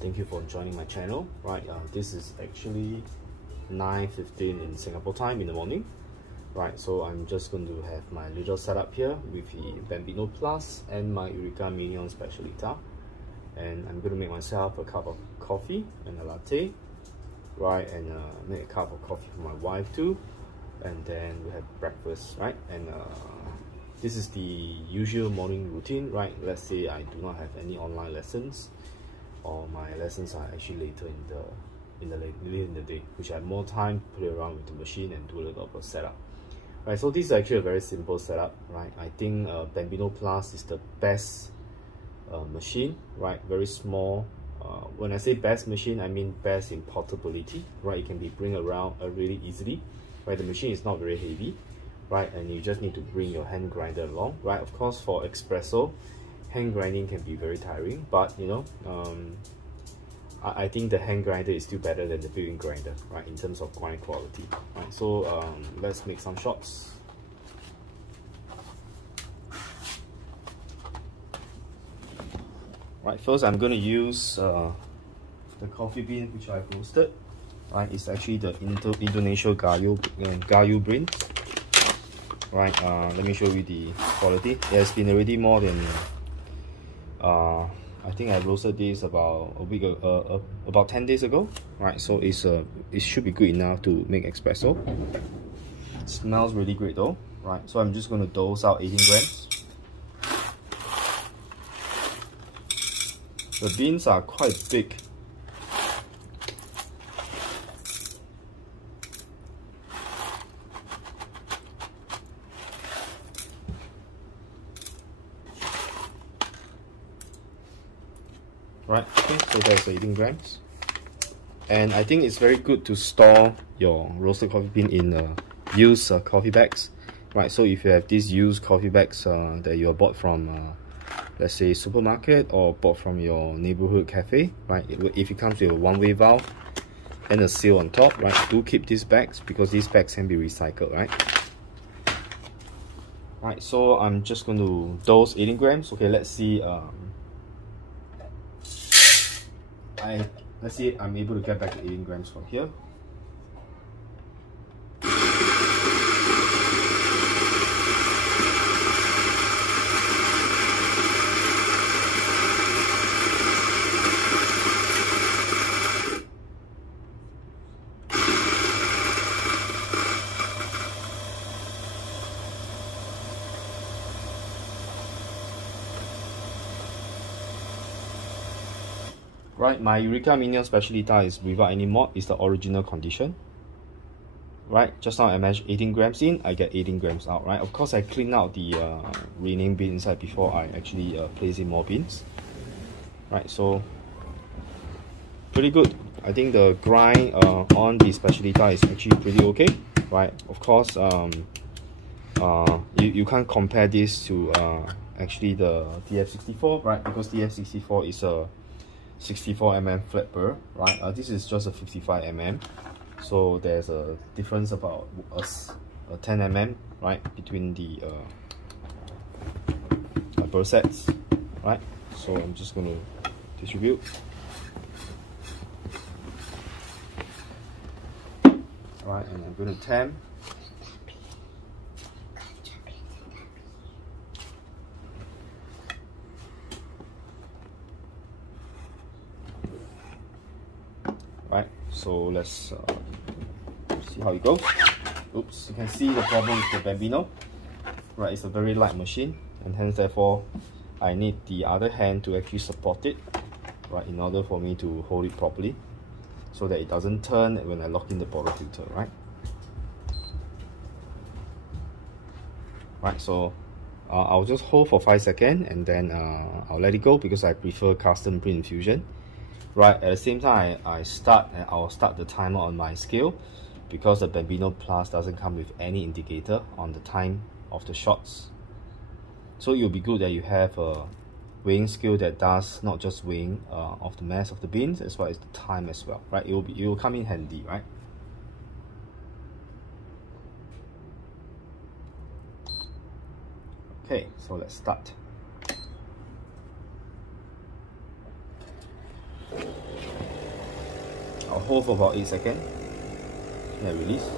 thank you for joining my channel. Right, this is actually 9:15 in Singapore time in the morning. Right, so I'm just going to have my little setup here with the Bambino Plus and my Eureka Mignon Specialita, and I'm going to make myself a cup of coffee and a latte, right, and make a cup of coffee for my wife too, and then we have breakfast, right, and this is the usual morning routine, right. Let's say I do not have any online lessons, or my lessons are actually later in the day, which I have more time to play around with the machine and do a little bit of setup. Right, so this is actually a very simple setup, right. I think Bambino Plus is the best machine, right. Very small. When I say best machine, I mean best in portability, right. It can be bring around really easily, right. The machine is not very heavy, right, and you just need to bring your hand grinder along, right. Of course, for espresso, hand grinding can be very tiring, but you know, I think the hand grinder is still better than the built-in grinder, right, in terms of grind quality. Right, so let's make some shots. Right, first I'm going to use the coffee bean which I've roasted. Right, it's actually the Indonesian Gayo bean. Right, let me show you the quality. It has been already more than I think I roasted this about a week, about 10 days ago, right? So it should be good enough to make espresso. It smells really great though, right? So I'm just going to dose out 18 grams. The beans are quite big. Right, okay, so that's 18 grams. And I think it's very good to store your roasted coffee bean in used coffee bags. Right, so if you have these used coffee bags that you bought from, let's say, supermarket, or bought from your neighborhood cafe, right, if it comes with a one-way valve and a seal on top, right, do keep these bags, because these bags can be recycled, right? Right, so I'm just going to dose 18 grams. Okay, let's see. Let's see, I'm able to get back to 18 grams from here. Right, my Eureka Mignon Specialita is without any mod, it's the original condition. Right, just now I measured 18 grams in, I get 18 grams out, right? Of course, I clean out the rename bin inside before I actually place in more beans. Right, so pretty good. I think the grind on the Specialita is actually pretty okay, right? Of course, you can't compare this to actually the DF64, right? Because DF64 is a 64mm flat burr, right? This is just a 55mm, so there's a difference about a 10mm, right, between the burr sets, right? So I'm just going to distribute. Right, and I'm going to tamp. Right, so let's see how it goes. Oops, you can see the problem with the Bambino. Right, it's a very light machine, and hence therefore I need the other hand to actually support it, right, in order for me to hold it properly, so that it doesn't turn when I lock in the bottle filter, right? Right, so I'll just hold for 5 seconds, and then I'll let it go, because I prefer custom pre-infusion. Right, at the same time, I'll start the timer on my scale, because the Bambino Plus doesn't come with any indicator on the time of the shots. So it will be good that you have a weighing scale that does not just weighing of the mass of the beans, as well as the time as well, right? It will come in handy, right? Okay, so let's start. hold for about 8 seconds and release.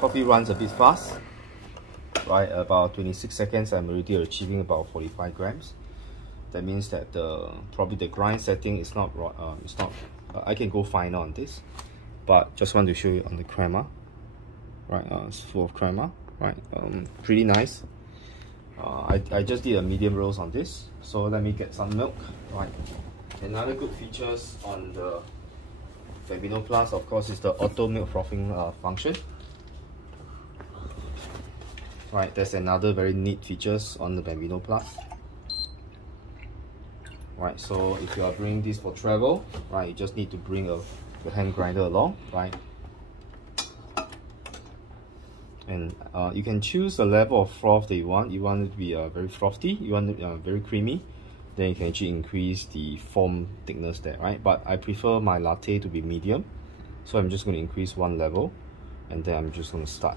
Coffee runs a bit fast, right? About 26 seconds, I'm already achieving about 45 grams. That means that probably the grind setting is not I can go finer on this, but just want to show you on the crema, right? It's full of crema, right? Pretty nice. I just did a medium roast on this, so let me get some milk, right? Another good features on the Bambino Plus, of course, is the auto milk frothing function. Right, that's another very neat features on the Bambino Plus. Right, so if you are bringing this for travel, right, you just need to bring the hand grinder along, right? And you can choose the level of froth that you want. You want it to be very frothy, you want it very creamy, then you can actually increase the foam thickness there, right? But I prefer my latte to be medium, so I'm just going to increase one level, and then I'm just going to start.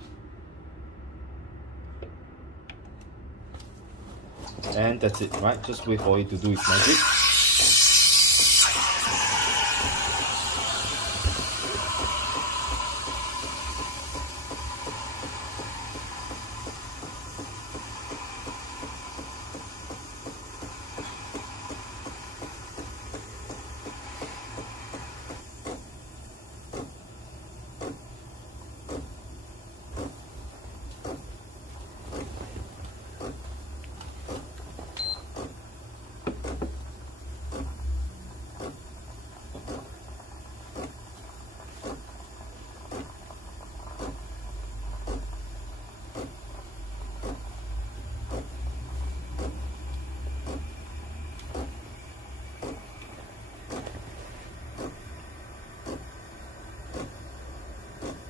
And that's it, right? Just wait for it to do its magic.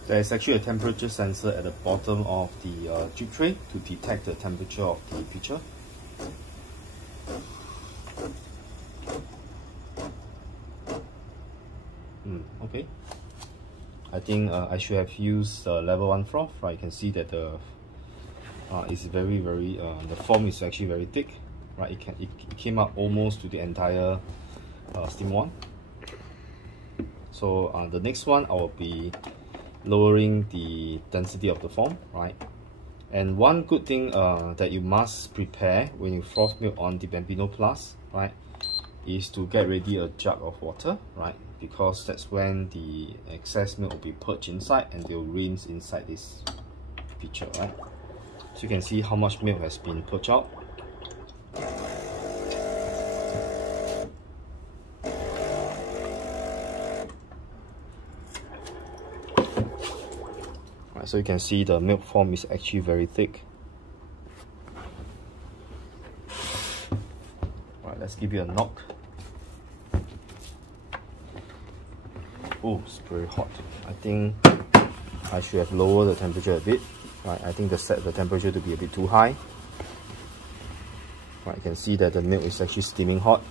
There is actually a temperature sensor at the bottom of the drip tray to detect the temperature of the pitcher. Okay. I think I should have used level 1 froth. Right, you can see that the it's very the foam is actually very thick. Right, it came up almost to the entire steam one. So the next one I will be lowering the density of the foam, right? And one good thing that you must prepare when you froth milk on the Bambino Plus, right, is to get ready a jug of water, right? Because that's when the excess milk will be purged inside and they'll rinse inside this pitcher, right? So you can see how much milk has been purged out. So you can see the milk foam is actually very thick. Right, let's give it a knock. Oh, it's very hot. I think I should have lowered the temperature a bit. Right, I think set the temperature to be a bit too high. Right, you can see that the milk is actually steaming hot.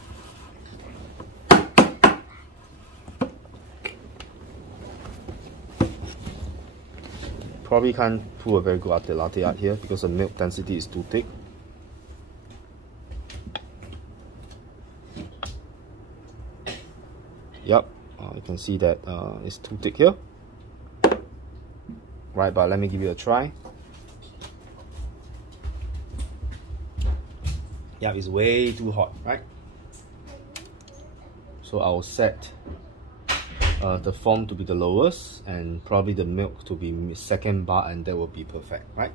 Probably can't pull a very good latte art here because the milk density is too thick. Yep, you can see that it's too thick here. Right, but let me give it a try. Yeah, it's way too hot, right? So I'll set the foam to be the lowest and probably the milk to be second bar, and that will be perfect, right?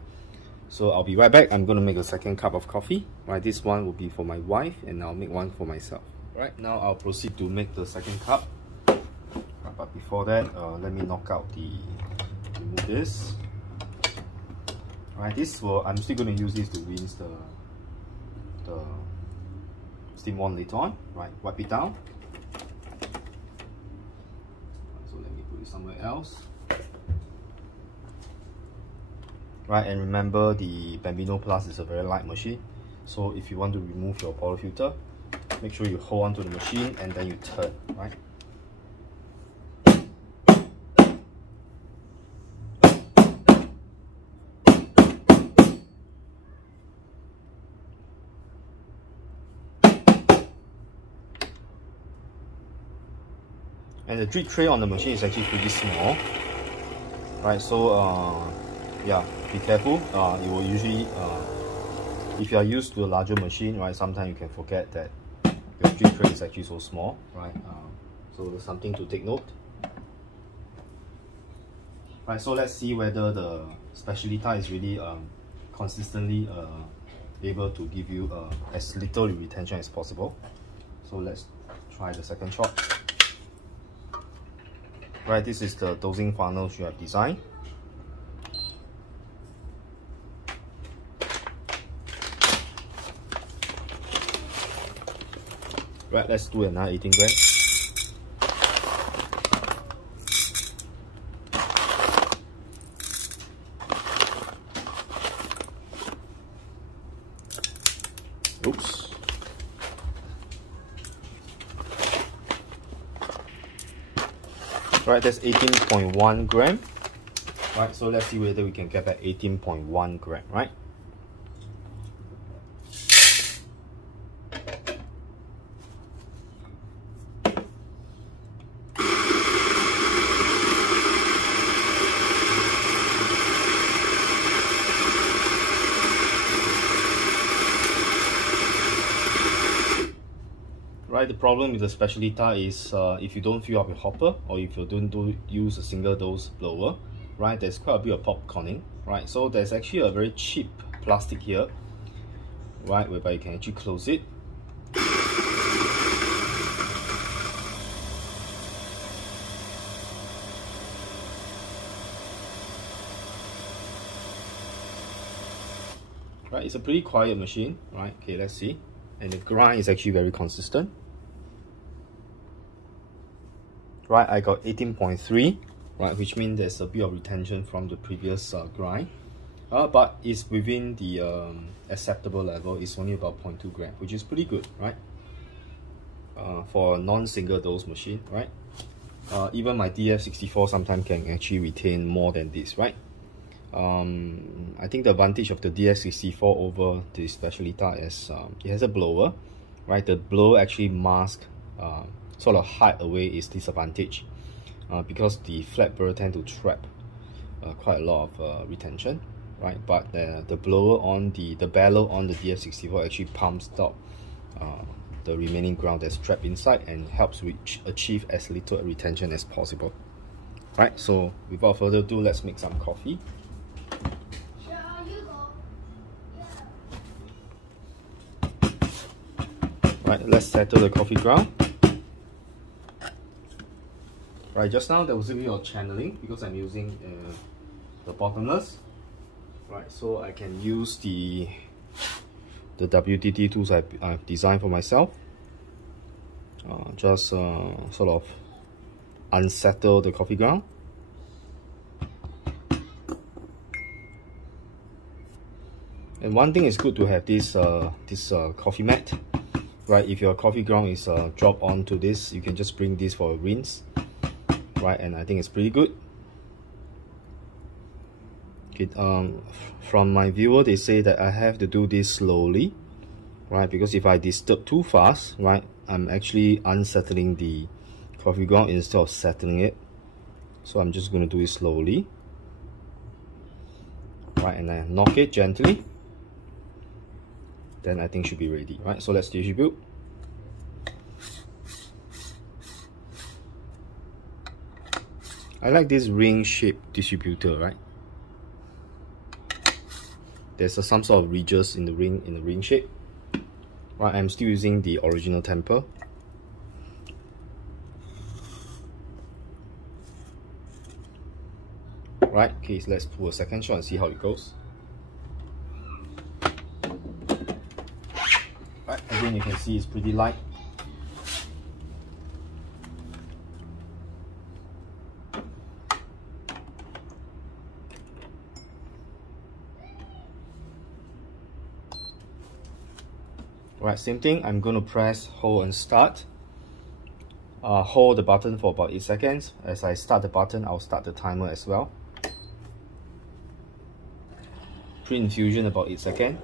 So I'll be right back. I'm going to make a second cup of coffee, right? This one will be for my wife and I'll make one for myself. Right, now I'll proceed to make the second cup. Right, but before that, let me knock out remove this. Right, I'm still going to use this to rinse the steam one later on. Right, wipe it down. Somewhere else. Right, and remember the Bambino Plus is a very light machine, so if you want to remove your portafilter, make sure you hold on to the machine and then you turn, right? And the drip tray on the machine is actually pretty small, right? So yeah, be careful. You will usually, if you are used to a larger machine, right, sometimes you can forget that your drip tray is actually so small, right? So there's something to take note. Right, so let's see whether the Specialita is really consistently able to give you as little retention as possible. So let's try the second shot. Right, this is the dosing funnel you have designed. Right, let's do another 18 grams. Oops. Right, that's 18.1 gram. Right, so let's see whether we can get back 18.1 gram, right? Right, the problem with the Specialita is if you don't fill up your hopper, or if you don't use a single dose blower, right, there's quite a bit of popcorning, right? So there's actually a very cheap plastic here, right, whereby you can actually close it. Right, it's a pretty quiet machine, right? Okay, let's see. And the grind is actually very consistent. Right, I got 18.3, right, which means there's a bit of retention from the previous grind, but it's within the acceptable level. It's only about 0.2 gram, which is pretty good, right, for a non-single dose machine, right? Even my DF64 sometimes can actually retain more than this, right? I think the advantage of the DF64 over the Specialita is it has a blower, right? The blower actually masks sort of hide away its disadvantage because the flat burr tend to trap quite a lot of retention, right? But the blower on the bellow on the DF64 actually pumps out the remaining ground that's trapped inside and helps achieve as little retention as possible, right? So without further ado, let's make some coffee. Right, let's settle the coffee ground. Right, just now there was a bit of channeling because I'm using the bottomless. Right, so I can use the WTT tools I've designed for myself. Just sort of unsettle the coffee ground. And one thing is good to have this coffee mat. Right, if your coffee ground is dropped onto this, you can just bring this for a rinse. Right, and I think it's pretty good. Okay, from my viewer, they say that I have to do this slowly, right? Because if I disturb too fast, right, I'm actually unsettling the coffee ground instead of settling it. So I'm just going to do it slowly. Right, and I knock it gently. Then I think should be ready, right? So let's distribute. I like this ring-shaped distributor, right? There's some sort of ridges in the ring shape. Right, I'm still using the original temper. Right, okay, so let's pull a second shot and see how it goes. Right, again you can see it's pretty light. Right, same thing, I'm going to press hold and start. Hold the button for about 8 seconds. As I start the button, I'll start the timer as well. Pre-infusion about 8 seconds.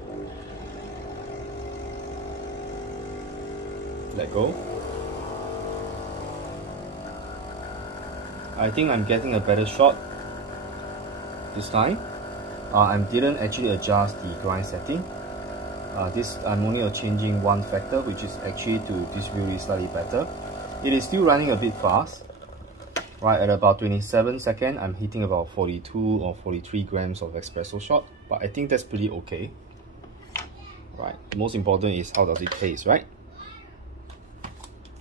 Let go. I think I'm getting a better shot this time. I didn't actually adjust the grind setting. I'm only changing one factor, which is actually to distribute it slightly better. It is still running a bit fast. Right, at about 27 seconds, I'm hitting about 42 or 43 grams of espresso shot, but I think that's pretty okay. Right, the most important is how does it taste, right?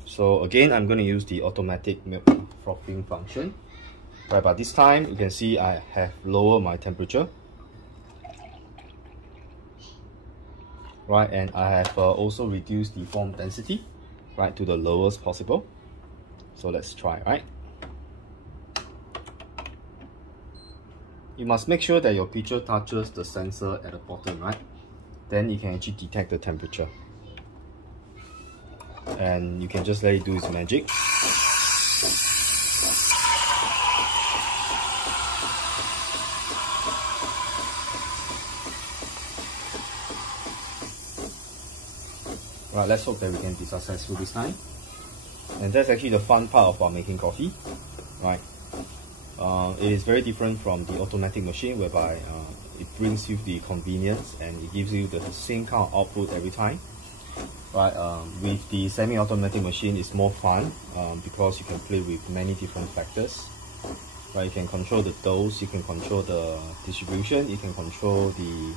So again, I'm going to use the automatic milk frothing function. Right, but this time you can see I have lowered my temperature. Right, and I have also reduced the foam density, right, to the lowest possible. So let's try, right? You must make sure that your pitcher touches the sensor at the bottom, right? Then you can actually detect the temperature. And you can just let it do its magic. Right, let's hope that we can be successful this time. And that's actually the fun part about making coffee, right? It is very different from the automatic machine, whereby it brings you the convenience and it gives you the same kind of output every time. Right, with the semi-automatic machine, it's more fun because you can play with many different factors. Right, you can control the dose, you can control the distribution, you can control the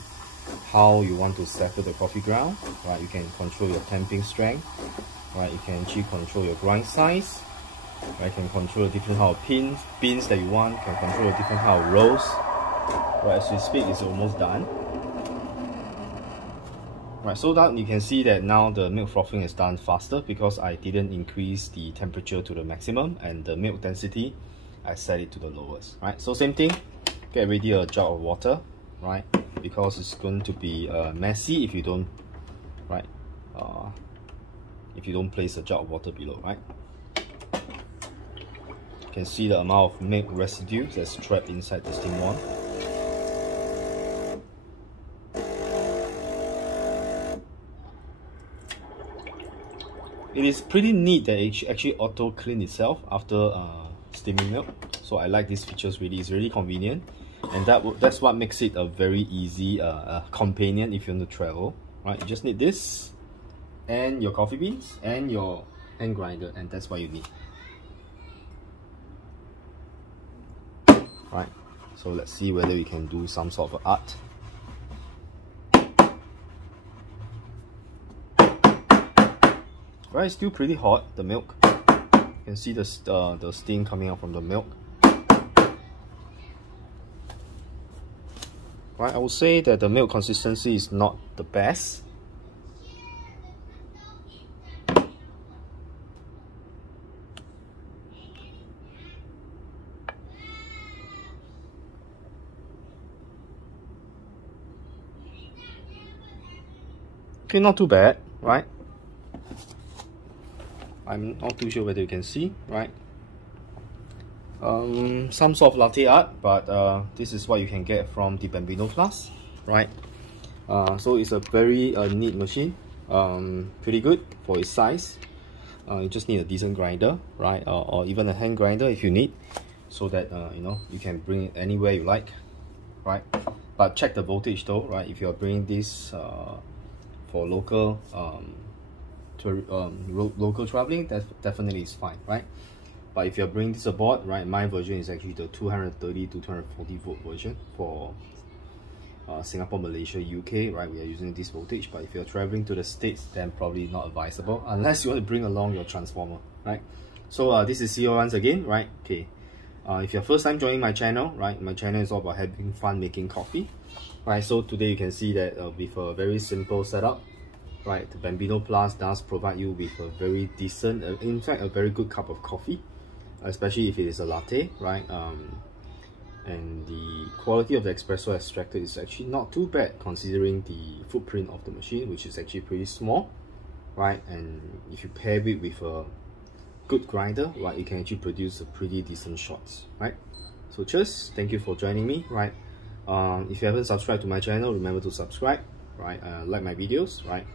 how you want to settle the coffee ground. Right, you can control your tamping strength. Right, you can actually control your grind size. Right, you can control the different kind of beans that you want. You can control the different kind of rows. Right, as we speak, it's almost done. Right, so that you can see that now the milk frothing is done faster because I didn't increase the temperature to the maximum, and the milk density I set it to the lowest. Right, so same thing, get ready a jug of water, right, because it's going to be messy if you don't, right, if you don't place a jug of water below, right. You can see the amount of milk residue that's trapped inside the steam wand. It is pretty neat that it actually auto clean itself after steaming milk. So I like these features really. It's really convenient, and that's what makes it a very easy companion if you want to travel. Right, you just need this and your coffee beans and your hand grinder, and that's what you need. Right, so let's see whether we can do some sort of art. Right, it's still pretty hot, the milk. You can see the steam coming out from the milk. Right, I would say that the milk consistency is not the best. Okay, not too bad, right? I'm not too sure whether you can see, right? Some sort of latte art, but this is what you can get from the Bambino Plus, right? So it's a very neat machine, pretty good for its size. You just need a decent grinder, right? Or even a hand grinder if you need, so that you know, you can bring it anywhere you like, right? But check the voltage though, right? If you're bringing this for local local traveling, that definitely is fine, right? But if you're bringing this aboard, right, my version is actually the 230 to 240 volt version for Singapore, Malaysia, UK, right? We are using this voltage. But if you're traveling to the States, then probably not advisable unless you want to bring along your transformer, right? So this is CEO once again, right? Okay, if you're first time joining my channel, right, my channel is all about having fun making coffee, right? So today you can see that with a very simple setup, right, the Bambino Plus does provide you with a very decent, in fact a very good cup of coffee, especially if it is a latte, right? And the quality of the espresso extracted is actually not too bad considering the footprint of the machine, which is actually pretty small, right? And if you pair it with a good grinder, right, you can actually produce a pretty decent shots, right? So cheers, thank you for joining me, right? If you haven't subscribed to my channel, remember to subscribe, right? Like my videos, right?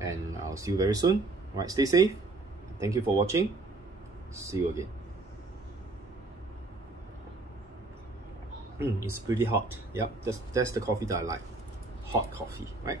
And I'll see you very soon. Alright, stay safe. Thank you for watching. See you again. It's pretty hot. Yep, that's the coffee that I like. Hot coffee, right?